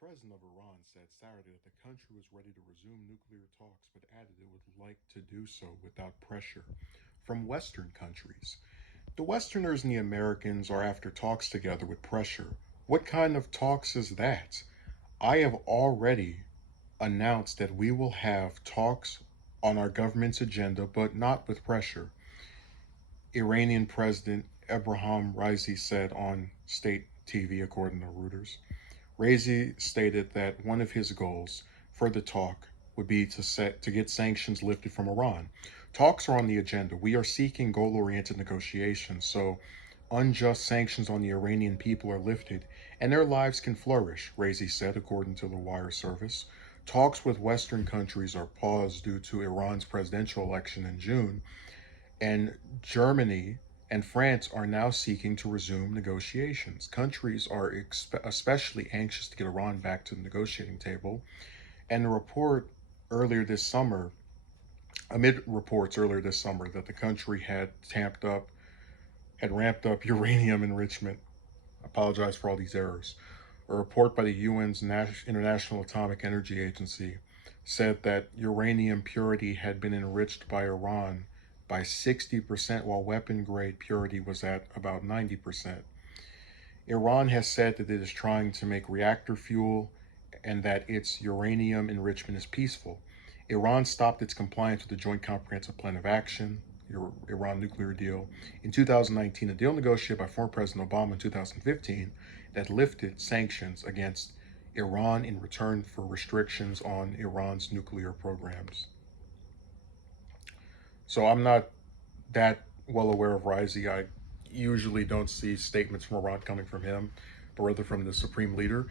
president of Iran said Saturday that the country was ready to resume nuclear talks, but added it would like to do so without pressure from Western countries. The Westerners and the Americans are after talks together with pressure. What kind of talks is that? I have already announced that we will have talks on our government's agenda, but not with pressure. Iranian President Ebrahim Raisi said on state TV, according to Reuters. Raisi stated that one of his goals for the talk would be to get sanctions lifted from Iran. Talks are on the agenda. We are seeking goal-oriented negotiations, so unjust sanctions on the Iranian people are lifted and their lives can flourish, Raisi said, according to the Wire service. Talks with Western countries are paused due to Iran's presidential election in June, and Germany and France are now seeking to resume negotiations. Countries are especially anxious to get Iran back to the negotiating table. And earlier this summer, amid reports earlier this summer that the country had ramped up uranium enrichment. I apologize for all these errors. A report by the UN's International Atomic Energy Agency said that uranium purity had been enriched by Iran by 60%, while weapon grade purity was at about 90%. Iran has said that it is trying to make reactor fuel and that its uranium enrichment is peaceful. Iran stopped its compliance with the Joint Comprehensive Plan of Action, Iran nuclear deal, in 2019, a deal negotiated by former President Obama in 2015 that lifted sanctions against Iran in return for restrictions on Iran's nuclear programs. So I'm not that well aware of Raisi. I usually don't see statements from Iran coming from him, but rather from the supreme leader.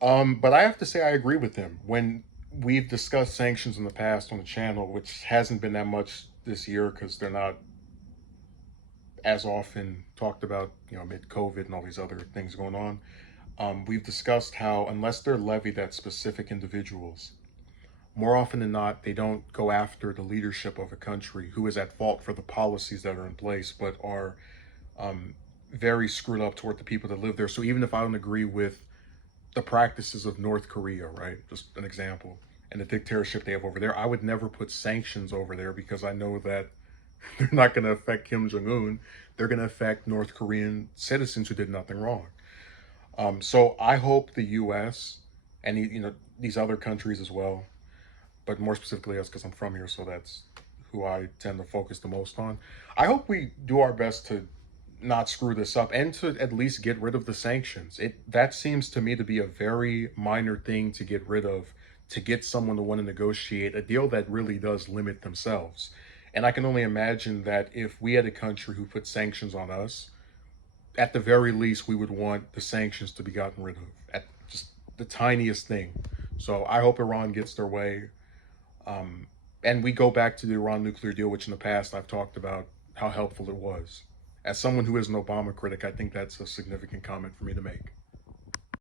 But I have to say I agree with him. When we've discussed sanctions in the past on the channel, which hasn't been that much this year because they're not as often talked about, amid COVID and all these other things going on. We've discussed how unless they're levied at specific individuals, more often than not, they don't go after the leadership of a country who is at fault for the policies that are in place, but are very screwed up toward the people that live there. So even if I don't agree with the practices of North Korea, right, just an example, and the dictatorship they have over there, I would never put sanctions over there because I know that they're not going to affect Kim Jong-un. They're going to affect North Korean citizens who did nothing wrong. So I hope the U.S. and these other countries as well, but more specifically us because I'm from here, so that's who I tend to focus the most on. I hope we do our best to not screw this up and to at least get rid of the sanctions. That seems to me to be a very minor thing to get rid of, to get someone to want to negotiate a deal that really does limit themselves. And I can only imagine that if we had a country who put sanctions on us, at the very least, we would want the sanctions to be gotten rid of at just the tiniest thing. So I hope Iran gets their way. And we go back to the Iran nuclear deal, which in the past I've talked about how helpful it was. As someone who is an Obama critic, I think that's a significant comment for me to make.